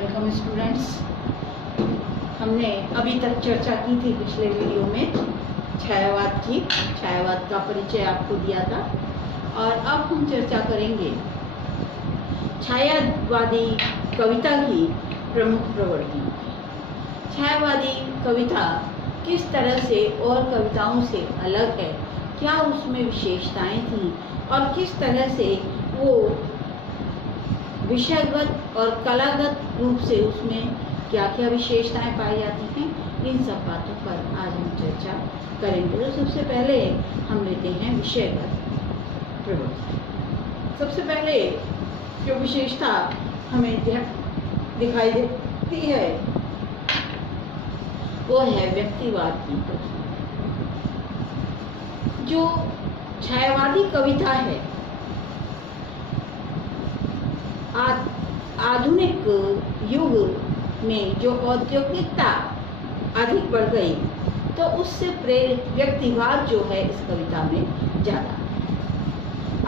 Welcome students. हमने अभी तक चर्चा की थी पिछले वीडियो में छायावाद की। छायावाद का परिचय आपको दिया था और अब हम चर्चा करेंगे छायावादी कविता की प्रमुख प्रवृत्तियों की। छायावादी कविता किस तरह से और कविताओं से अलग है, क्या उसमें विशेषताएं थीं और किस तरह से वो विषयगत और कलागत रूप से उसमें क्या क्या विशेषताएं पाई जाती हैं, इन सब बातों पर आज हम चर्चा करेंगे। तो सबसे पहले हम लेते हैं विषयगत प्रवृत्ति। सबसे पहले जो विशेषता हमें दिखाई देती है वो है व्यक्तिवाद की। जो छायावादी कविता है, आधुनिक युग में जो औद्योगिकता अधिक बढ़ गई तो उससे प्रेरित व्यक्तिवाद जो है इस कविता में ज़्यादा है।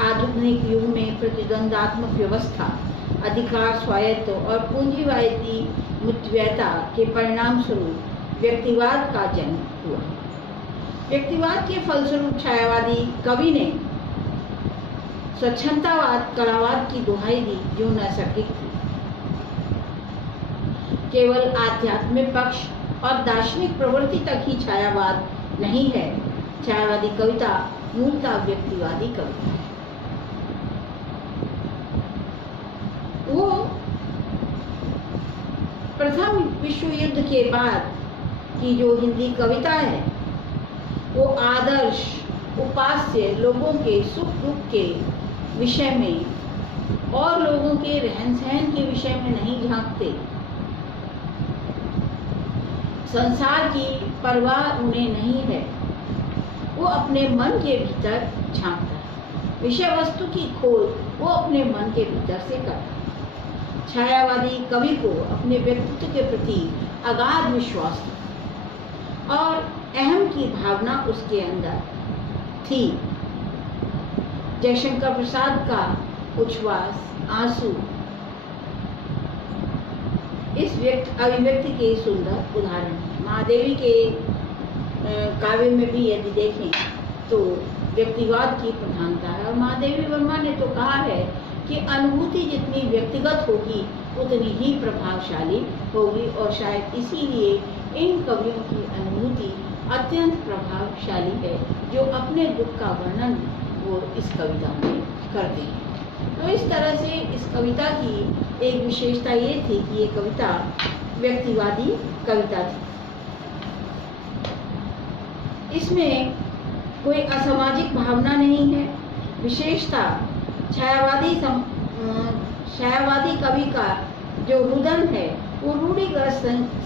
आधुनिक युग में प्रतिद्वंदात्मक व्यवस्था, अधिकार स्वायत्त और पूंजीवादी मुत्व्यता के परिणाम स्वरूप व्यक्तिवाद का जन्म हुआ। व्यक्तिवाद के फलस्वरूप छायावादी कवि ने स्वच्छंदतावाद, कलावाद की दुहाई दी जो नैसर्गिक थी। केवल आध्यात्मिक पक्ष और दार्शनिक प्रवृत्ति तक ही छायावाद नहीं है। छायावादी कविता मूलतः व्यक्तिवादी कविता है। वो प्रथम विश्व युद्ध के बाद की जो हिंदी कविता है वो आदर्श, उपास्य लोगों के सुख दुख के विषय में और लोगों के रहन सहन के विषय में नहीं झांकते। संसार की परवाह उन्हें नहीं है, वो अपने मन के भीतर झांकता है। विषय वस्तु की खोज वो अपने मन के भीतर से करता है। छायावादी कवि को अपने व्यक्तित्व के प्रति अगाध विश्वास था और अहम की भावना उसके अंदर थी। जयशंकर प्रसाद का उच्छ्वास, आंसू इस अभिव्यक्ति के सुंदर उदाहरण है। महादेवी के काव्य में भी यदि देखें तो व्यक्तिवाद की प्रधानता है और महादेवी वर्मा ने तो कहा है कि अनुभूति जितनी व्यक्तिगत होगी उतनी ही प्रभावशाली होगी और शायद इसीलिए इन कवियों की अनुभूति अत्यंत प्रभावशाली है जो अपने दुख का वर्णन वो इस कविता में करते हैं। तो इस तरह से इस कविता की एक विशेषता ये थी कि ये कविता व्यक्तिवादी कविता थी। इसमें कोई असामाजिक भावना नहीं है। विशेषता छायावादी कवि का जो रुदन है वो रूढ़िगत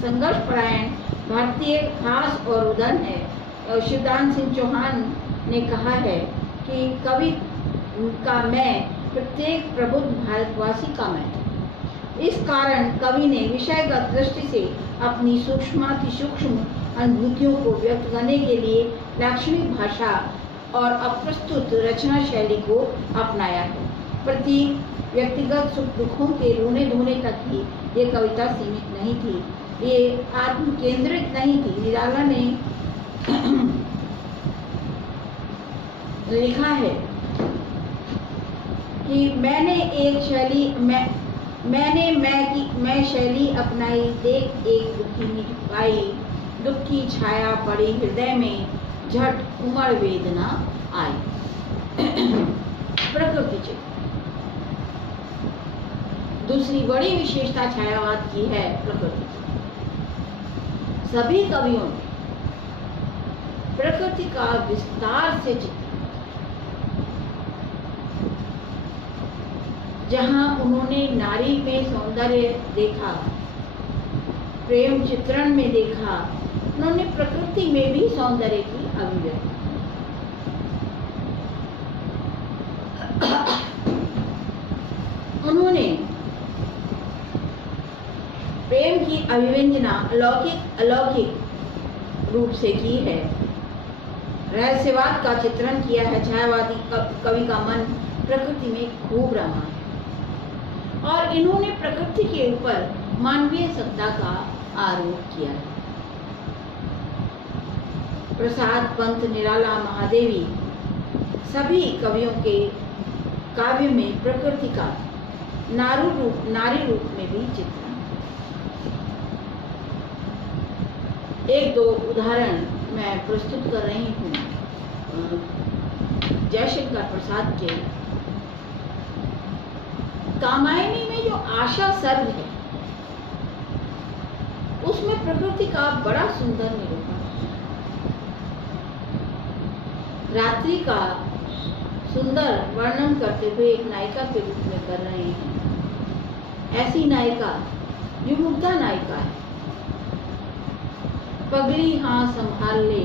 संघर्षपरायण भारतीय खास और रुदन है। शिवदान सिंह चौहान ने कहा है कि कवि का मैं प्रत्येक प्रबुद्ध भारतवासी का मैं। इस कारण कवि ने विषयगत दृष्टि से अपनी सूक्ष्म अनुभूतियों को व्यक्त करने के लिए लाक्षणिक भाषा और अप्रस्तुत रचना शैली को अपनाया है। प्रतीक व्यक्तिगत सुख दुखों के रोने धोने तक ही ये कविता सीमित नहीं थी, ये आत्म केंद्रित नहीं थी। निराला ने लिखा है कि मैंने एक शैली मैं शैली अपनाई, देख एक दुखी निभाई, दुख की छाया पड़ी हृदय में, झट उमड़ वेदना आई। प्रकृति चित्र। दूसरी बड़ी विशेषता छायावाद की है प्रकृति। सभी कवियों ने प्रकृति का विस्तार से चित्र, जहां उन्होंने नारी में सौंदर्य देखा, प्रेम चित्रण में देखा, उन्होंने प्रकृति में भी सौंदर्य की अभिव्यक्ति। उन्होंने प्रेम की अभिव्यंजना अलौकिक रूप से की है। रहस्यवाद का चित्रण किया है। छायावादी कवि का मन प्रकृति में खूब रमा है और इन्होंने प्रकृति के ऊपर मानवीय सत्ता का आरोप किया है। प्रसाद, पंत, निराला, महादेवी सभी कवियों के काव्य में प्रकृति का नारी रूप में भी चित्रण। एक दो उदाहरण मैं प्रस्तुत कर रही हूँ जयशंकर प्रसाद के। कामायनी में जो आशा सर्ग है उसमें प्रकृति का बड़ा सुंदर निरूपण है। रात्रि का सुंदर वर्णन करते हुए एक नायिका के रूप में कर रहे हैं। ऐसी नायिका जो मुग्धा नायिका है। पगली हाँ संभाल ले,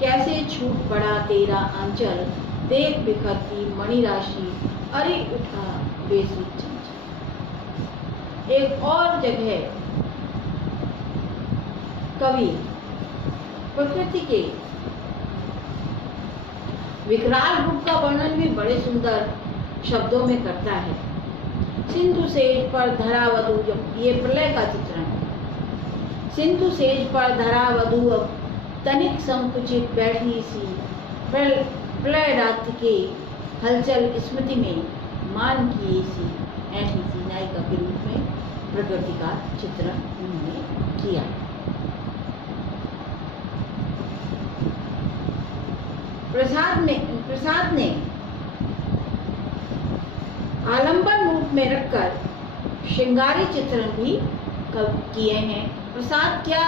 कैसे छूट पड़ा तेरा आंचल, देख बिखरती मणि राशि, अरे उठा बेसुध चंचल। एक और जगह कवि प्रकृति के विकराल रूप का वर्णन भी बड़े सुंदर शब्दों में करता है। सिंधु सेज पर धरा वधु, ये प्रलय का चित्रण है। सिंधु सेज पर धरा वधु अब तनिक संकुचित बैठी सी, प्रलय रात के हलचल स्मृति में मान किए सी, ऐसी सी नायिका के रूप में प्रकृति का चित्रण उन्होंने किया। प्रसाद ने आलंबन रूप में रखकर श्रृंगारी चित्रण भी किए हैं। प्रसाद क्या,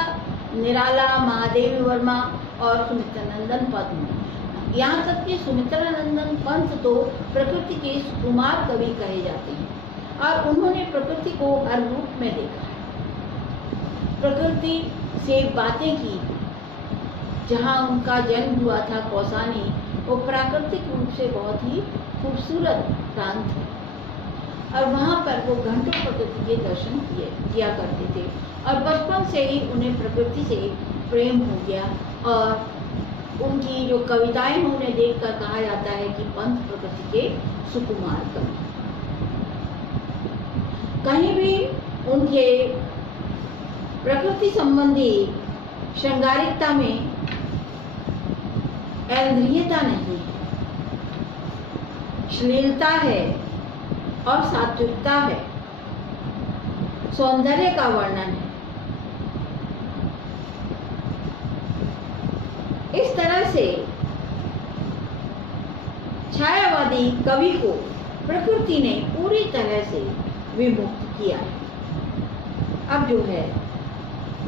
निराला, महादेवी वर्मा और सुमित्रानंदन पंत। यहाँ तक कि सुमित्रानंदन पंत तो प्रकृति के सुकुमार कवि कहे जाते हैं और उन्होंने प्रकृति को हर रूप में देखा है। प्रकृति से बातें की। जहाँ उनका जन्म हुआ था कौसानी, वो प्राकृतिक रूप से बहुत ही खूबसूरत प्रांत है और वहाँ पर वो घंटों प्रकृति के दर्शन किया करते थे और बचपन से ही उन्हें प्रकृति से प्रेम हो गया। और उनकी जो कविताएं उन्हें देखकर कहा जाता है कि पंत प्रकृति के सुकुमार कवि। कहीं भी उनके प्रकृति संबंधी श्रृंगारिकता में ऐन्द्रियता नहीं है, श्लीलता है और सात्विकता है, सौंदर्य का वर्णन है। इस तरह से छायावादी कवि को प्रकृति ने पूरी तरह से विमुक्त किया है। अब जो है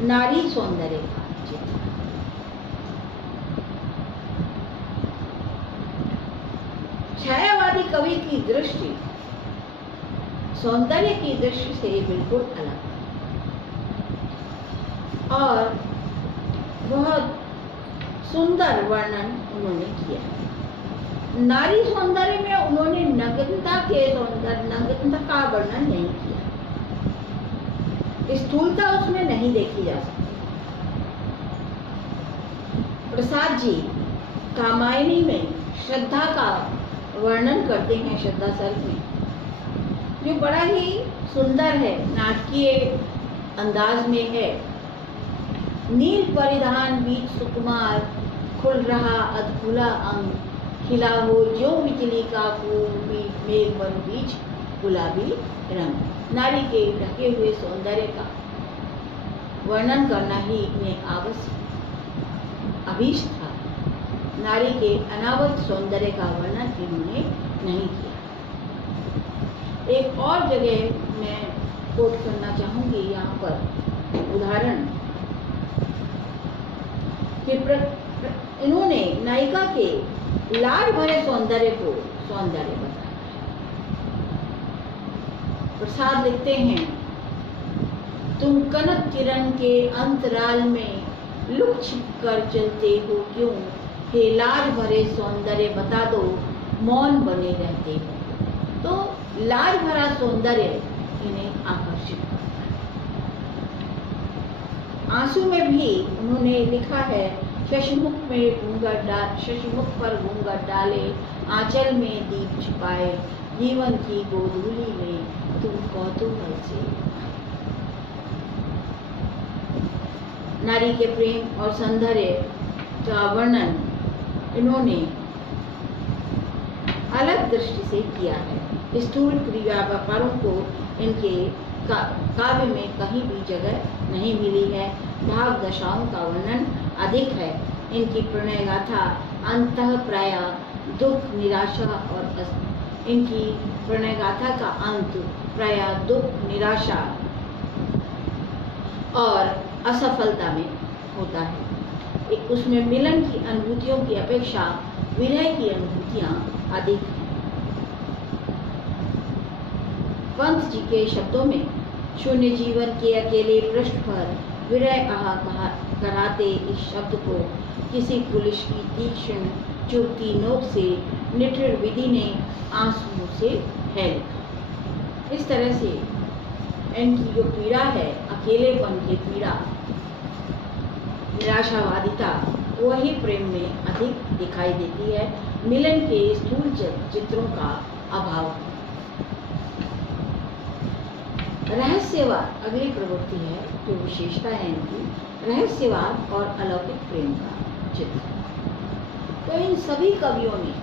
नारी सौंदर्य का चित्र। छायावादी कवि की दृष्टि सौंदर्य की दृष्टि से बिल्कुल अलग और बहुत सुंदर वर्णन उन्होंने किया। नारी सौंदर्य में उन्होंने नग्नता का वर्णन नहीं किया। स्थूलता उसमें नहीं देखी जा सकती। प्रसाद जी कामायनी में श्रद्धा का वर्णन करते हैं, श्रद्धा सर्ग में, जो बड़ा ही सुंदर है, नाटकीय अंदाज में है। नील परिधान बीच सुकुमार, खुल रहा अधखुला अंग, खिला हो जो बिजली का फूल, मेघ बन बीच गुलाबी रंग। नारी के ढके हुए सौंदर्य का वर्णन करना ही इन्हें आवश्यक अभीष्ट था। नारी के अनावत सौंदर्य का वर्णन इन्होंने नहीं किया। एक और जगह मैं कोट करना चाहूंगी यहाँ पर उदाहरण कि इन्होंने नायिका के लाड भरे सौंदर्य को सौंदर्य बताया। प्रसाद लिखते हैं, तुम कनक किरण के अंतराल में लुक छिप कर चलते हो क्यों, हे लाज भरे सौंदर्य बता दो, मौन बने रहते हो। तो लाज भरा सौंदर्य इन्हें आकर्षित करता है। आंसू में भी उन्होंने लिखा है, शशिमुख पर घूंघट डाले, आंचल में दीप छिपाए, जीवन की गोधूली में तू कौतूहल से। नारी के प्रेम और सौंदर्य का वर्णन इन्होंने अलग दृष्टि से किया है। स्थूल क्रिया व्यापारों को इनके काव्य में कहीं भी जगह नहीं मिली है। भाव दशाओं का वर्णन अधिक है। इनकी प्रणय गाथा अंतः प्राय दुख, निराशा और इनकी प्रणय गाथा का अंत प्राय दुख, निराशा और असफलता में होता है। उसमें मिलन की अनुभूतियों की अपेक्षा विरह की अनुभूतियां अधिक हैं। पंत जी के शब्दों में शून्य जीवन के अकेले पृष्ठ पर विरह आह कराते इस शब्द को किसी पुलिस की तीक्ष्ण चुभती नोक से निठुर विधि ने आंसुओं से है लिखा। इस तरह से इनकी जो पीड़ा है, अकेलेपन की पीड़ा, निराशावादिता, वही प्रेम में अधिक दिखाई देती है। मिलन के स्थूल चित्रों का अभाव। रहस्यवाद अगली प्रवृत्ति है, जो विशेषता है इनकी, रहस्यवाद और अलौकिक प्रेम का चित्र। तो इन सभी कवियों ने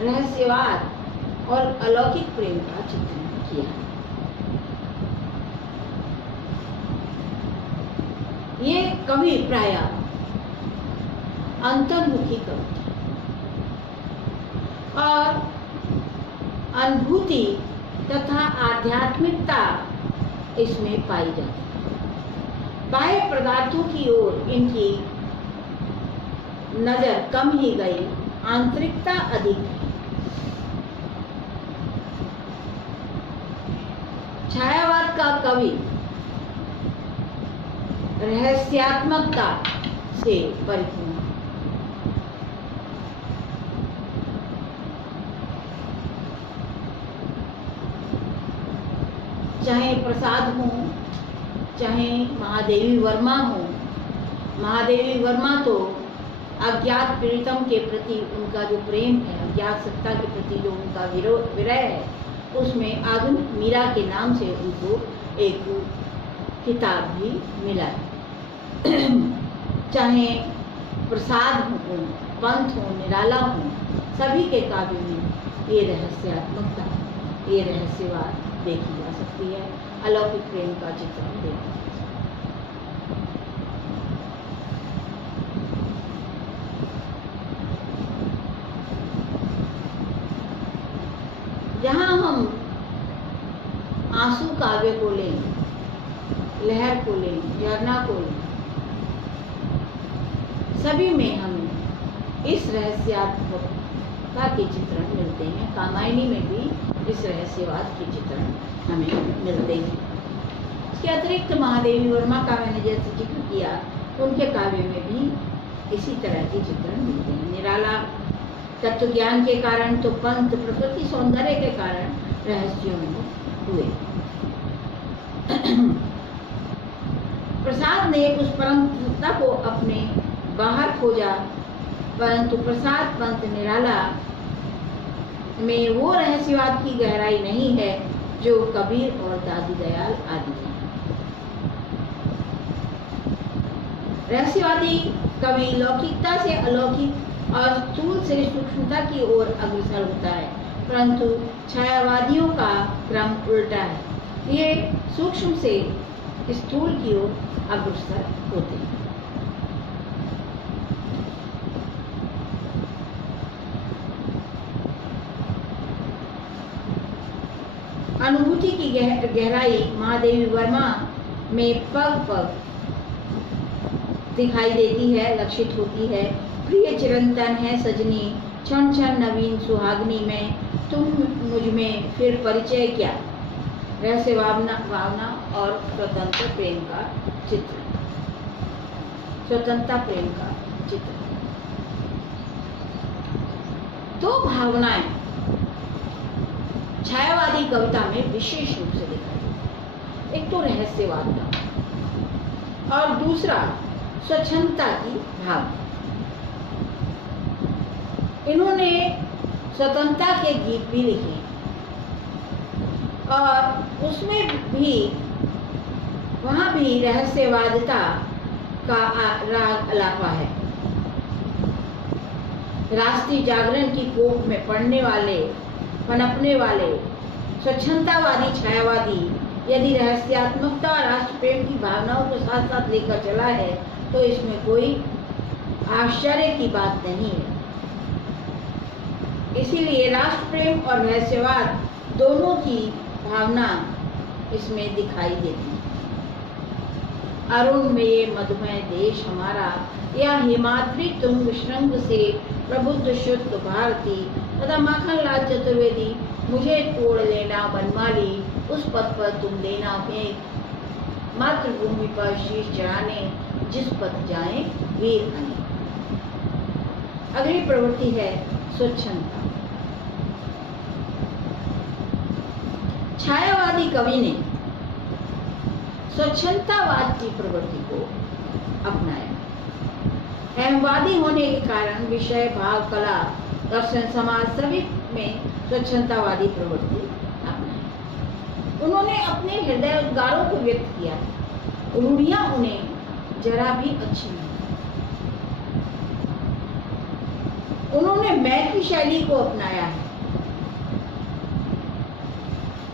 रहस्यवाद और अलौकिक प्रेम का चित्रण किया है। ये कवि प्राय अंतर्मुखी कवि और अनुभूति तथा आध्यात्मिकता इसमें पाई जाती है। बाह्य पदार्थों की ओर इनकी नजर कम ही गई, आंतरिकता अधिक है। छायावाद का कवि रहस्यात्मकता से परिपूर्ण। चाहे प्रसाद हो, चाहे महादेवी वर्मा हो। महादेवी वर्मा तो अज्ञात प्रीतम के प्रति उनका जो प्रेम है, अज्ञात सत्ता के प्रति जो उनका विरह है, उसमें आधुनिक मीरा के नाम से उनको एक किताब भी मिला है। चाहे प्रसाद हो, पंथ हो, निराला हो, सभी के काव्य में ये रहस्यात्मकता, ये रहस्यवाद देखी जा सकती है। अलौकिक प्रेम का चित्रण देखा जा सकता है। जहाँ हम आंसू काव्य को लें, लहर को लें, झरना को लें, सभी में हमें इस रहस्यात्मकता के चित्रण मिलते हैं। कामायनी में भी इस रहस्यवाद के चित्रण हमें मिलते हैं। इसके अतिरिक्त महादेवी वर्मा का मैंने जैसे जिक्र किया, उनके काव्य में भी इसी तरह के चित्रण मिलते हैं। निराला तत्व ज्ञान के कारण तो पंत प्रकृति सौंदर्य के कारण रहस्यों में हुए। प्रसाद ने उस परम सत्ता को अपने बाहर खोजा, परंतु प्रसाद पंत निराला में वो रहस्यवाद की गहराई नहीं है जो कबीर और दादी दयाल आदि हैं। रहस्यवादी कवि लौकिकता से अलौकिक और स्थूल से सूक्ष्मता की ओर अग्रसर होता है, परंतु छायावादियों का क्रम उल्टा है। ये सूक्ष्म से स्थूल की ओर अग्रसर होते हैं। अनुभूति की गहराई महादेवी वर्मा में पग पग दिखाई देती है, लक्षित होती है। प्रिय चिरंतन है सजनी, क्षण क्षण नवीन सुहागनी में, तुम मुझ में फिर परिचय क्या। रहस्य भावना और स्वतंत्र प्रेम का चित्र, स्वतंत्रता प्रेम का चित्र। दो भावनाएं छायावादी कविता में विशेष रूप से दिखाई देती। एक तो रहस्यवाद का और दूसरा स्वच्छंदता की भावना। इन्होंने स्वतंत्रता के गीत भी लिखे, और उसमें भी वहाँ भी रहस्यवादिता का राग अलापा है। राष्ट्रीय जागरण की कोख में पनपने वाले स्वच्छंदतावादी छायावादी यदि रहस्यात्मकता और राष्ट्र प्रेम की भावनाओं को साथ साथ लेकर चला है तो इसमें कोई आश्चर्य की बात नहीं है। इसीलिए राष्ट्र प्रेम और रहस्यवाद दोनों की भावना इसमें दिखाई देती है। अरुण में ये मधुमय देश हमारा, या हिमाद्री तुंग श्रृंग से प्रबुद्ध शुद्ध भारती तथा माखनलाल चतुर्वेदी, मुझे तोड़ लेना बनमाली, उस पथ पर तुम देना फेंक, मातृभूमि पर शीश चढ़ाने जिस पथ जाए वीर अनेक। अगली प्रवृत्ति है स्वच्छंदता। छायावादी कवि ने स्वच्छंदतावाद की प्रवृत्ति को अपनाया। अहमवादी होने के कारण विषय, भाव, कला, दर्शन, समाज सभी में स्वच्छंदतावादी प्रवृत्ति अपनाई। उन्होंने अपने हृदय उद्गारों को व्यक्त किया। रूढ़ियां उन्हें जरा भी अच्छी नहीं। उन्होंने मैत्री शैली को अपनाया है।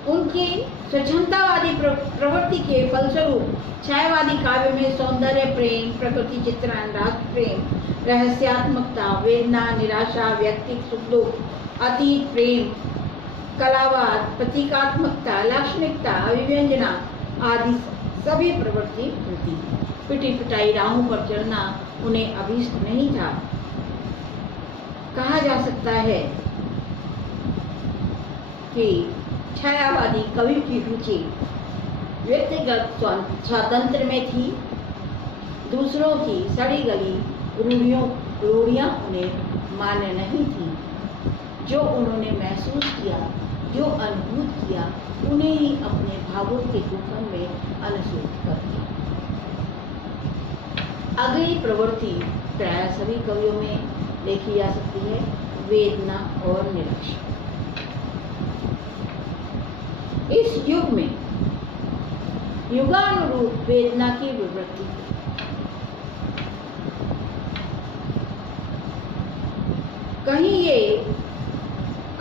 उनकी स्वच्छंदतावादी प्रवृत्ति के फलस्वरूप छायावादी काव्य में सौंदर्य प्रेम, प्रकृति चित्रण, राष्ट्र प्रेम, रहस्यात्मकता, वेदना, निराशा, व्यक्तित्व सुख दुख, अतीत प्रेम, कलावाद, प्रतीकात्मकता, लाक्षणिकता, अभिव्यंजना आदि सभी प्रवृत्ति होती है। पिटी पिटाई राहों पर चलना उन्हें अभीष्ट नहीं था। कहा जा सकता है कि छायावादी कवि की रुचि व्यक्तिगत स्वातंत्र में थी। दूसरों की सड़ी गली रूढ़ियां उन्हें मान्य नहीं थी। जो उन्होंने महसूस किया, जो अनुभूत किया, उन्हें ही अपने भावों के गुफन में अनुसूत कर दिया। अगली प्रवृत्ति प्राय सभी कवियों में देखी जा सकती है, वेदना और निराशा। इस युग में युगानुरूप वेदना की विवृत्ति है। कहीं ये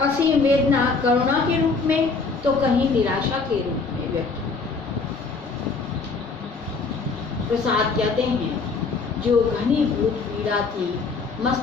असीम वेदना करुणा के रूप में तो कहीं निराशा के रूप में व्यक्त होती है। प्रसाद कहते हैं, जो घनीभूत पीड़ा थी